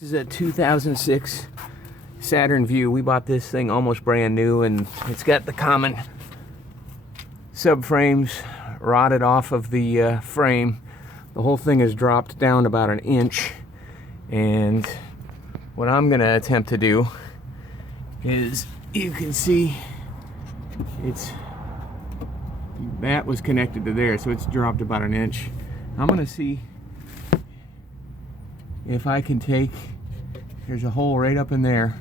This is a 2006 Saturn VUE. We bought this thing almost brand new, and it's got the common subframes rotted off of the frame. The whole thing has dropped down about an inch, and what I'm going to attempt to do is, you can see that was connected to there, so it's dropped about an inch. I'm going to see if I can take, there's a hole right up in there,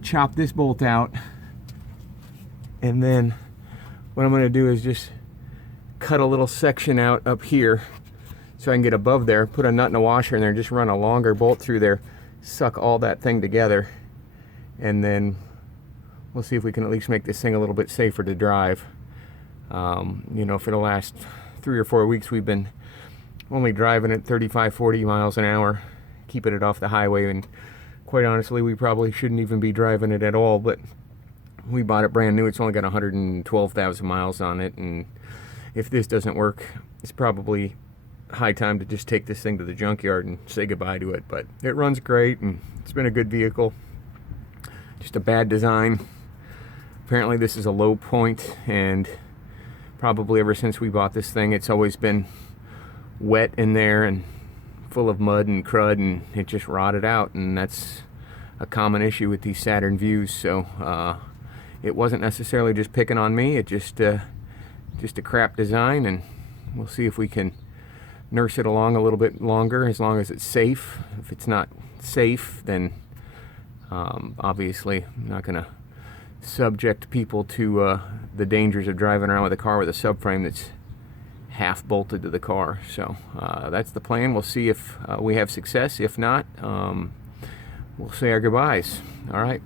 chop this bolt out, and then what I'm going to do is just cut a little section out up here so I can get above there, put a nut and a washer in there, just run a longer bolt through there, suck all that thing together, and then we'll see if we can at least make this thing a little bit safer to drive. You know, for the last 3 or 4 weeks we've been only driving at 35-40 miles an hour, keeping it off the highway, and quite honestly we probably shouldn't even be driving it at all, but we bought it brand new. It's only got 112,000 miles on it, and if this doesn't work, it's probably high time to just take this thing to the junkyard and say goodbye to it. But it runs great, and it's been a good vehicle. Just a bad design. Apparently this is a low point, and probably ever since we bought this thing it's always been wet in there and full of mud and crud, and it just rotted out, and that's a common issue with these Saturn VUEs. So it wasn't necessarily just picking on me, it just a crap design, and we'll see if we can nurse it along a little bit longer, as long as it's safe. If it's not safe, then obviously I'm not gonna subject people to the dangers of driving around with a car with a subframe that's half bolted to the car. So that's the plan. We'll see if we have success. If not, we'll say our goodbyes. All right.